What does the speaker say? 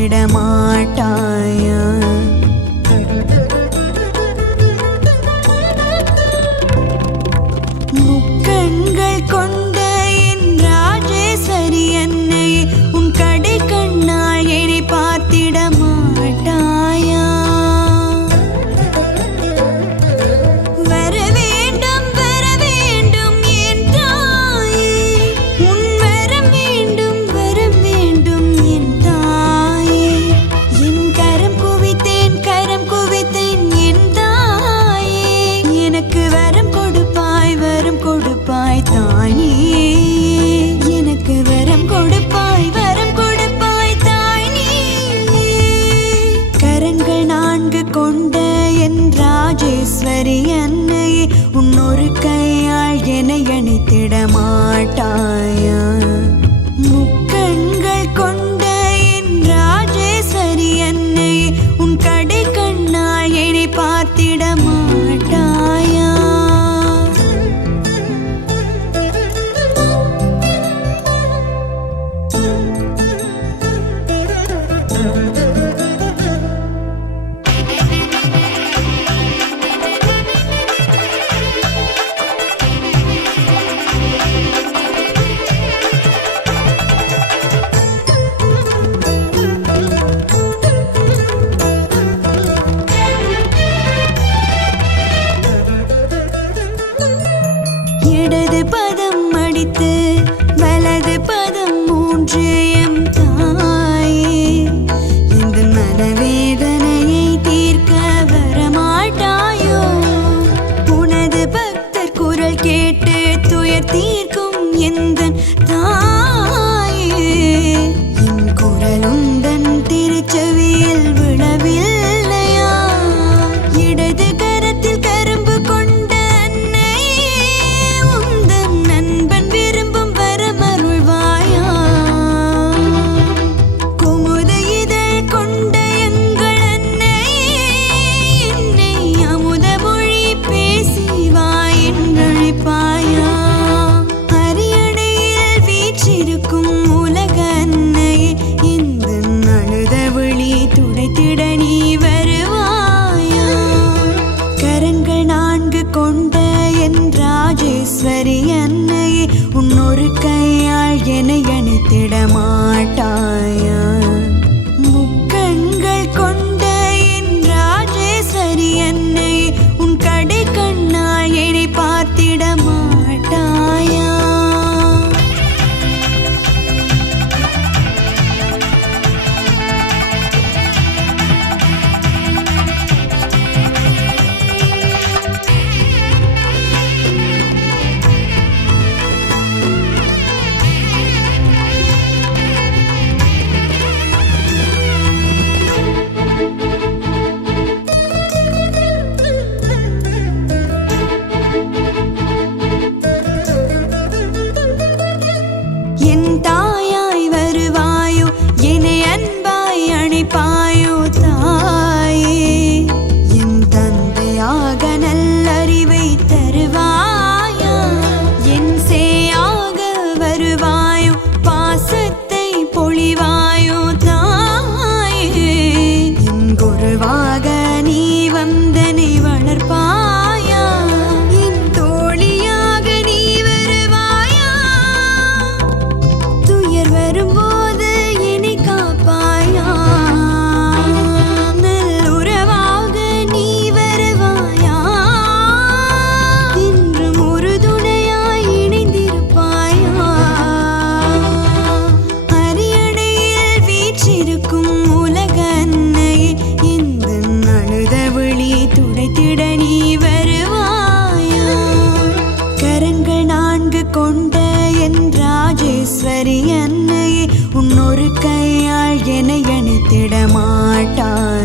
அணைத்திட மாட்டாயா? முக்கண்கள் கொண்ட என் ராஜேஸ்வரி அன்னையே, உன் கடை கண்ணால் என்னை பார்த்திட மாட்டாயா? வர வேண்டும் வர வேண்டும் என் தாயே, உன் வரம் வேண்டும் வரம் வேண்டும் என் தாயே. என் கரம் குவித்தேன் என் தாயே, எனக்கு வரம் கொடுப்பாய் தாயே, எனக்கு வரம் கொடுப்பாய் தாயே. கரங்கள் 4 கொண்ட என் ராஜேஸ்வரி அன்னையே, உன்னொரு கையால் என்னை அணைத்திட மாட்டாயா? முக்கண்கள் கொண்ட என் ராஜேஸ்வரி அன்னையே, உன் கடை கண்ணால் என்னை பார்த்திட மாட்டாயா? இடது பதம் அடித்து வலது பதம் 3 எம் தாயே, இந்த மனவேதனையை தீர்க்க வரமாட்டாயோ? உனது பக்தர் குரல் கேட்டு துயர் தீர்க்கும் எந்தன் தாயே, என் குரலும் தன் திருச்செவியில் விழவில்லையா? இடது கரத்தில் கரும்பு கொண்ட துடைத்திட நீ வருவாயா? கரங்கள் 4 கொண்ட என் ராஜேஸ்வரி அன்னையே, உன்னொரு கையால் என்னை அணைத்திட மாட்டாயா? முக்கண்கள் கொண்ட என் ராஜேஸ்வரி அன்னையே, உன் கடை கண்ணால் என்னை பார்த்திட மாட்டாயா? என் தாயாய் வருவாயோ, என்னை அன்பாய் அணைப்பாயோ தாயே? என் தந்தையாக நல்லறிவை தருவாயா? என் சேயாக வருவாயோ, பாசத்தை பொழிவாயோ தாயே? என் குருவாக நீ வந்தனை வளர்ப்பாயா? என் தோழியாக நீ வருவாயா? துயர் வரும்போது என்னை காப்பாயா? நல்லுறவாக நீ வருவாயா? இன்றும் ஒரு துணையாய் இணைந்திருப்பாயா? அரியணையில் வீற்றிருக்கும் உலக அன்னையே, இந்த அழுத விழி துடைத்திட நீ வருவாயா? கரங்கள் 4 கொண்ட என் ராஜேஸ்வரி அன்னையே, உன்னொரு கையால் என்னை அணைத்திட மாட்டாயா?